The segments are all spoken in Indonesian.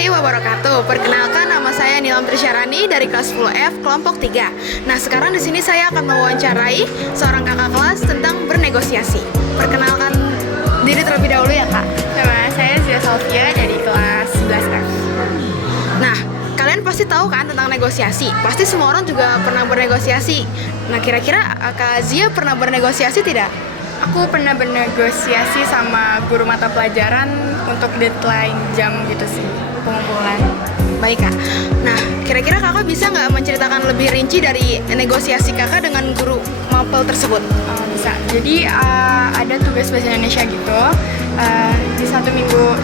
warahmatullahi wabarakatuh. Perkenalkan, nama saya Nilam Trisyarani dari kelas 10F kelompok 3. Nah, sekarang di sini saya akan mewawancarai seorang kakak kelas tentang bernegosiasi. Perkenalkan diri terlebih dahulu ya, Kak. Nama saya Zia Sofia dari kelas 11F. Nah, kalian pasti tahu kan tentang negosiasi. Pasti semua orang juga pernah bernegosiasi. Nah, kira-kira Kak Zia pernah bernegosiasi tidak? Aku pernah bernegosiasi sama guru mata pelajaran untuk deadline jam gitu sih, pengumpulan. Baik, Kak. Nah, kira-kira kakak bisa nggak menceritakan lebih rinci dari negosiasi kakak dengan guru mapel tersebut? Bisa. Jadi ada tugas bahasa Indonesia gitu. Di satu minggu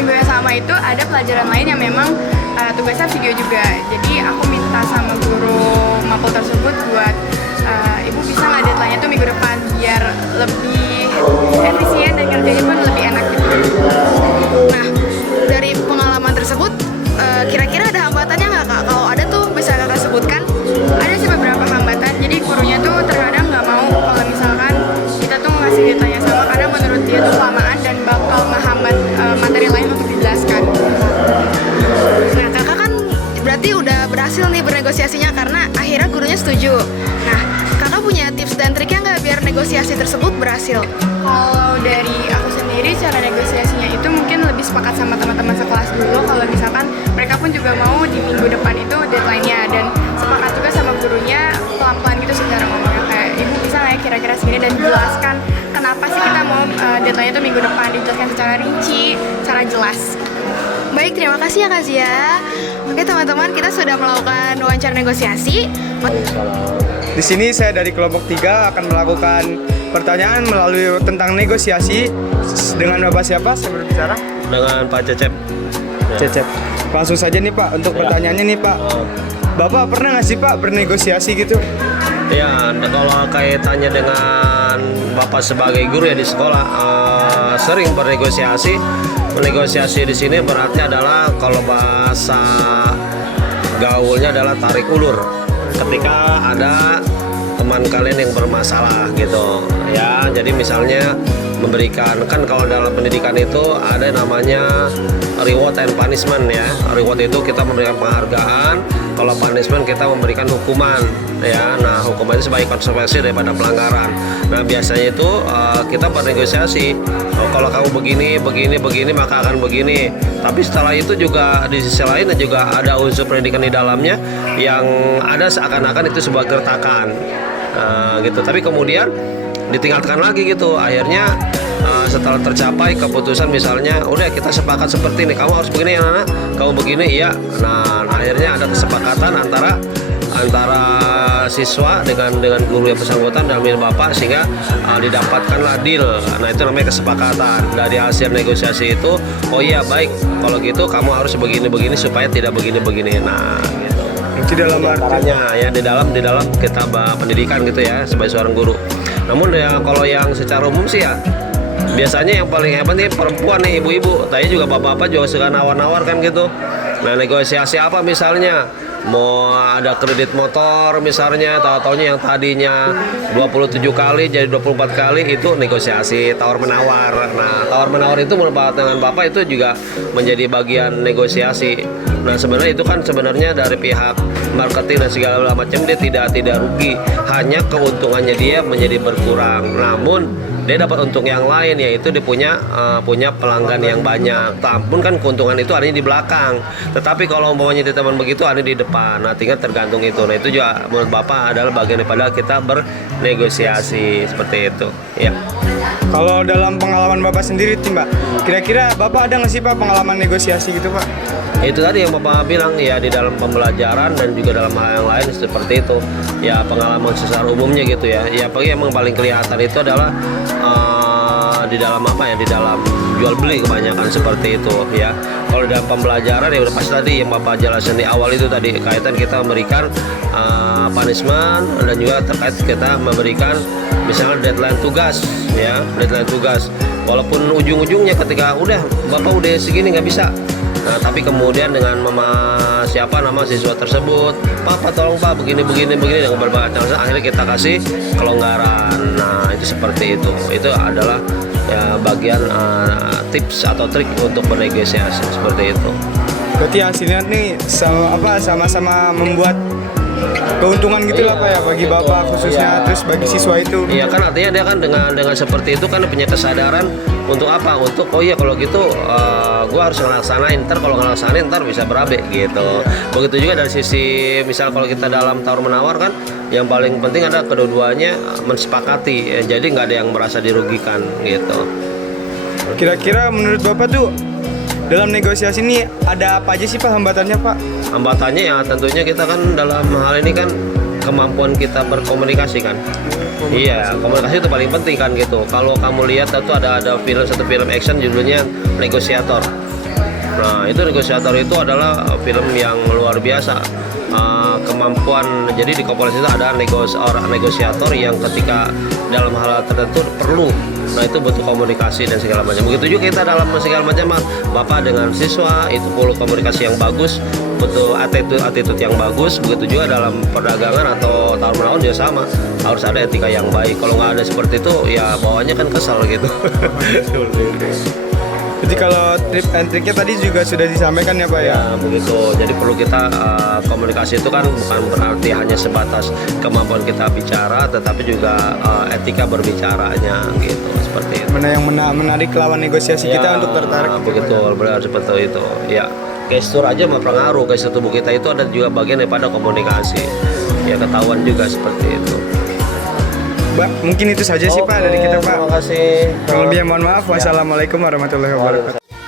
yang sama itu ada pelajaran lain yang memang tugasnya video juga. Jadi aku minta sama guru mapel tersebut buat ibu bisa nggak deadline-nya tuh minggu depan biar lebih efisien dan kerjanya pun lebih enak gitu. Nah, dari pengalaman tersebut, kira-kira ada hambatannya nggak, Kak? Kalau ada tuh bisa kakak sebutkan? Ada sih beberapa hambatan, jadi gurunya tuh terkadang nggak mau kalau misalkan kita tuh ngasih deadline-nya sama karena menurut dia tuh kelamaan dan bakal menghambat materi lain untuk dijelaskan. Nah, kakak kan berarti udah berhasil nih bernegosiasinya karena akhirnya gurunya setuju. Nah, kakak punya tips dan triknya nggak biar negosiasi tersebut berhasil? Kalau dari aku sendiri, cara negosiasinya itu mungkin lebih sepakat sama teman-teman sekelas dulu. Kalau misalkan mereka pun juga mau di minggu depan itu deadline-nya, dan sepakat juga sama gurunya pelan-pelan gitu secara ngomongnya kayak ibu bisa nggak ya kira-kira segini, dan jelaskan kenapa sih kita mau deadline-nya itu minggu depan, dijelaskan secara rinci, secara jelas. Baik, terima kasih ya Kak Zia. Oke teman-teman, kita sudah melakukan wawancara negosiasi. Di sini saya dari kelompok 3 akan melakukan pertanyaan melalui tentang negosiasi dengan Bapak siapa? Saya berbicara dengan Pak Cecep. Cecep. Langsung saja nih Pak untuk pertanyaannya nih Pak. Bapak pernah nggak sih Pak bernegosiasi gitu? Ya, kalau kaitannya dengan Bapak sebagai guru ya di sekolah sering bernegosiasi. Negosiasi di sini berarti adalah kalau bahasa gaulnya adalah tarik ulur. Ketika ada teman kalian yang bermasalah gitu ya, jadi misalnya memberikan, kan kalau dalam pendidikan itu ada namanya reward and punishment ya. Reward itu kita memberikan penghargaan, kalau punishment kita memberikan hukuman ya. Nah, hukuman itu sebagai konsekuensi daripada pelanggaran. Nah, biasanya itu kita bernegosiasi, kalau kamu begini maka akan begini. Tapi setelah itu juga di sisi lain juga ada unsur pendidikan di dalamnya yang ada seakan-akan itu sebuah gertakan gitu. Tapi kemudian ditinggalkan lagi gitu. Akhirnya setelah tercapai keputusan, misalnya udah kita sepakat seperti ini, kamu harus begini ya Nana, kamu begini iya. Nah, akhirnya ada kesepakatan antara siswa dengan guru yang bersangkutan dalam ini Bapak, sehingga didapatkanlah deal. Nah, itu namanya kesepakatan. Dari hasil negosiasi itu, oh iya baik kalau gitu kamu harus begini supaya tidak begini. Nah, gitu. Di dalam caranya ya di dalam kita pendidikan gitu ya sebagai seorang guru. Namun ya kalau yang secara umum sih ya biasanya yang paling hebat nih perempuan nih, ibu-ibu. Tadi juga bapak-bapak juga suka nawar-nawar kan gitu. Nah, negosiasi apa misalnya? Mau ada kredit motor misalnya, tahu-taunya yang tadinya 27 kali jadi 24 kali, itu negosiasi tawar-menawar. Nah, tawar-menawar itu menurut dengan Bapak itu juga menjadi bagian negosiasi. Nah, sebenarnya itu kan sebenarnya dari pihak marketing dan segala macam dia tidak rugi, hanya keuntungannya dia menjadi berkurang. Namun dia dapat untung yang lain, yaitu dia punya pelanggan yang banyak. Tampun kan keuntungan itu adanya di belakang. Tetapi kalau umpamanya di teman begitu ada di depan. Nah, tinggal tergantung itu. Nah, itu juga menurut Bapak adalah bagian daripada kita bernegosiasi seperti itu. Ya. Kalau dalam pengalaman Bapak sendiri Mbak, kira-kira Bapak ada nggak sih Pak pengalaman negosiasi gitu Pak? Itu tadi yang Bapak bilang ya, di dalam pembelajaran dan juga dalam hal yang lain seperti itu ya, pengalaman secara umumnya gitu ya. Ya yang paling kelihatan itu adalah di dalam di dalam jual beli kebanyakan seperti itu ya. Kalau dalam pembelajaran ya udah pasti tadi yang Bapak jelaskan di awal itu tadi, kaitan kita memberikan punishment dan juga terkait kita memberikan misalnya deadline tugas ya, deadline tugas. Walaupun ujung-ujungnya ketika Bapak udah segini nggak bisa. Nah, tapi kemudian dengan nama siswa tersebut, Pak tolong Pak begini dengan berbagai alasan, akhirnya kita kasih kelonggaran. Nah, itu seperti itu. Itu adalah ya bagian tips atau trik untuk bernegosiasi seperti itu. Berarti hasilnya nih sama-sama membuat keuntungan gitu lah Pak ya bagi Bapak khususnya, terus bagi siswa itu. Iya kan, artinya dia kan dengan seperti itu kan punya kesadaran untuk apa? Untuk oh iya kalau gitu gue harus ngelaksanain, ntar kalau ngelaksanain ntar bisa berabe gitu. Begitu juga dari sisi misal kalau kita dalam tawar menawar kan, yang paling penting ada kedua-duanya mensepakati, jadi nggak ada yang merasa dirugikan gitu. Kira-kira menurut Bapak tuh dalam negosiasi ini ada apa aja sih Pak hambatannya Pak? Hambatannya ya tentunya kita kan dalam hal ini kan kemampuan kita berkomunikasi kan. Iya, komunikasi itu paling penting kan gitu. Kalau kamu lihat itu ada satu film action judulnya Negosiator. Nah, itu Negosiator itu adalah film yang luar biasa. Kemampuan, jadi di Kompolnas itu ada negosiator yang ketika dalam hal tertentu perlu, nah itu butuh komunikasi dan segala macam. Begitu juga kita dalam segala macam, Bapak dengan siswa itu perlu komunikasi yang bagus, butuh attitude yang bagus. Begitu juga dalam perdagangan atau tawar menawar juga sama, harus ada etika yang baik. Kalau nggak ada seperti itu ya bawaannya kan kesal gitu. Jadi kalau trip and triknya tadi juga sudah disampaikan ya Pak ya? Ya begitu, jadi perlu kita komunikasi itu kan bukan berarti hanya sebatas kemampuan kita bicara, tetapi juga etika berbicaranya gitu, seperti itu. Mana yang menarik lawan negosiasi Ya, kita untuk tertarik gitu, begitu, Pak ya? benar seperti itu. Ya, gestur aja berpengaruh, gestur tubuh kita itu ada juga bagian daripada komunikasi. Ya ketahuan juga seperti itu. Mbak, mungkin itu saja sih Pak dari kita Pak. Terima kasih. Kalau lebih mohon maaf. Wassalamualaikum warahmatullahi wabarakatuh.